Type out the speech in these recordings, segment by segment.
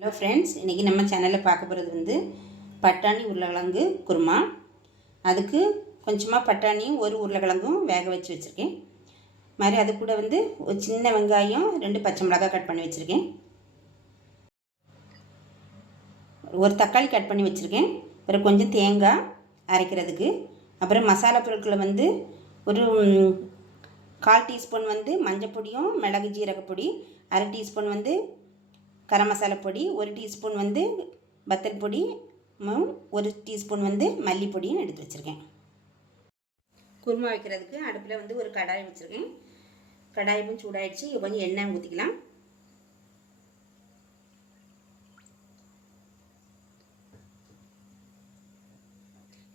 Hello friends, இன்றைக்கி நம்ம சேனலில் பார்க்க போகிறது வந்து பட்டாணி உருளைக்கிழங்கு குருமா. அதுக்கு கொஞ்சமாக பட்டாணியும் ஒரு உருளைக்கிழங்கும் வேக வச்சு வச்சுருக்கேன். மாதிரி அது கூட வந்து ஒரு சின்ன வெங்காயம் 2 பச்சை மிளகாய் கட் பண்ணி வச்சுருக்கேன். ஒரு தக்காளி கட் பண்ணி வச்சுருக்கேன். அப்புறம் கொஞ்சம் தேங்காய் அரைக்கிறதுக்கு. அப்புறம் மசாலா பொருட்களை வந்து ஒரு 1/4 டீஸ்பூன் வந்து மஞ்சள் பொடியும் மிளகு ஜீரகப்பொடி, 1/2 டீஸ்பூன் வந்து கரம் மசாலா பொடி, 1 டீஸ்பூன் வந்து வத்தல் பொடி, 1 டீஸ்பூன் வந்து மல்லிப்பொடியும் எடுத்து வச்சுருக்கேன். குருமா வைக்கிறதுக்கு அடுப்பில் வந்து ஒரு கடாய் வச்சுருக்கேன். கடாயும் சூடாயிடுச்சு. கொஞ்சம் எண்ணெய் ஊற்றிக்கலாம்.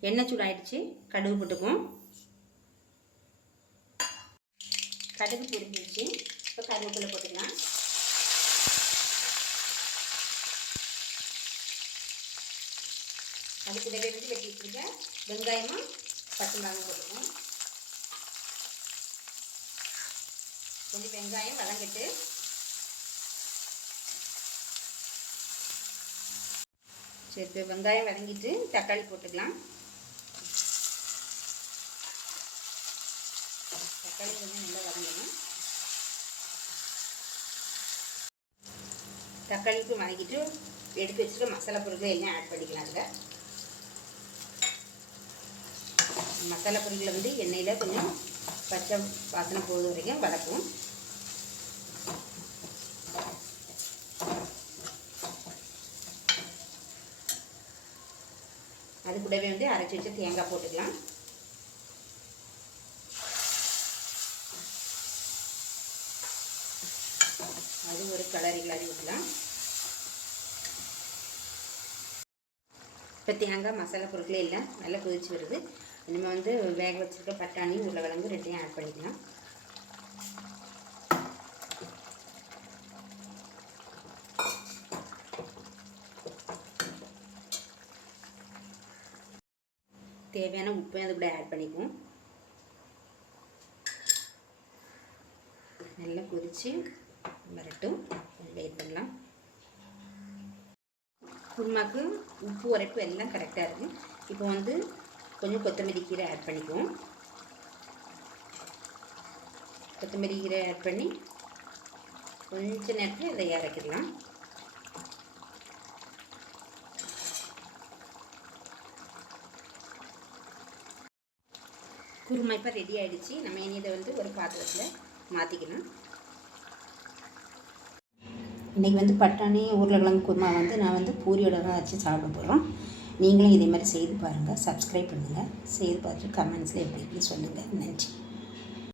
எண்ணெய் சூடாயிடுச்சு. கடுகு போட்டுக்குவோம். கடுகு பொரிஞ்சிடுச்சு. இப்போ கருவேப்பிலை போட்டுக்கலாம். அது கூடவே வந்து வெட்டி வச்சுருக்க வெங்காயமும் பச்சை மிளகாயும் போட்டுக்கணும். கொஞ்சம் வெங்காயம் வதங்கிட்டு சரி, இப்போ வெங்காயம் வதங்கிட்டு தக்காளி போட்டுக்கலாம். தக்காளி கொஞ்சம் நல்லா வதங்கணும். தக்காளிக்கு வதக்கிட்டு எடுத்து வச்சுட்டு மசாலா பொருட்கள் எல்லாம் ஆட் பண்ணிக்கலாம். அதில் மசாலா பொருட்களை வந்து எண்ணெயில் கொஞ்சம் பச்சை வாசனை போகுது வரைக்கும் வதக்கும். அது கூடவே வந்து அரைச்சி வச்சு தேங்காய் போட்டுக்கலாம். அது ஒரு கிளறி விட்டுலாம். இப்போ தேங்காய் மசாலா பொருட்களே எல்லாம் நல்லா கொதிச்சு வருது. நம்ம வந்து வேக வச்சுருக்க பட்டாணி உருளைக்கிழங்கு 2யும் ஆட் பண்ணிக்கலாம். தேவையான உப்பையும் அது கூட ஆட் பண்ணிக்குவோம். நல்லா கொதிச்சு வரட்டும், வெயிட் பண்ணலாம். குருமாக்கு உப்பு உரைப்பு எல்லாம் கரெக்டாக இருக்குது. இப்போ வந்து கொஞ்சம் கொத்தமல்லி கீரை ஆட் பண்ணிக்குவோம். கொத்தமல்லி கீரை ஆட் பண்ணி கொஞ்சம் நேரத்தில் இதை இறக்கிடலாம். குருமா இப்போ ரெடி ஆகிடுச்சு. நம்ம இனி இதை வந்து ஒரு பாத்திரத்தில் மாற்றிக்கணும். இன்றைக்கி வந்து பட்டாணி உருளைக்கிழங்கு குருமா வந்து நான் வந்து பூரியோட தான் வச்சு சாப்பிட போகிறோம். நீங்களும் இதே மாதிரி செய்து பாருங்கள். சப்ஸ்கிரைப் பண்ணுங்கள். செய்து பார்த்துட்டு கமெண்ட்ஸில் எப்படி இருக்குன்னு சொல்லுங்கள். நன்றி.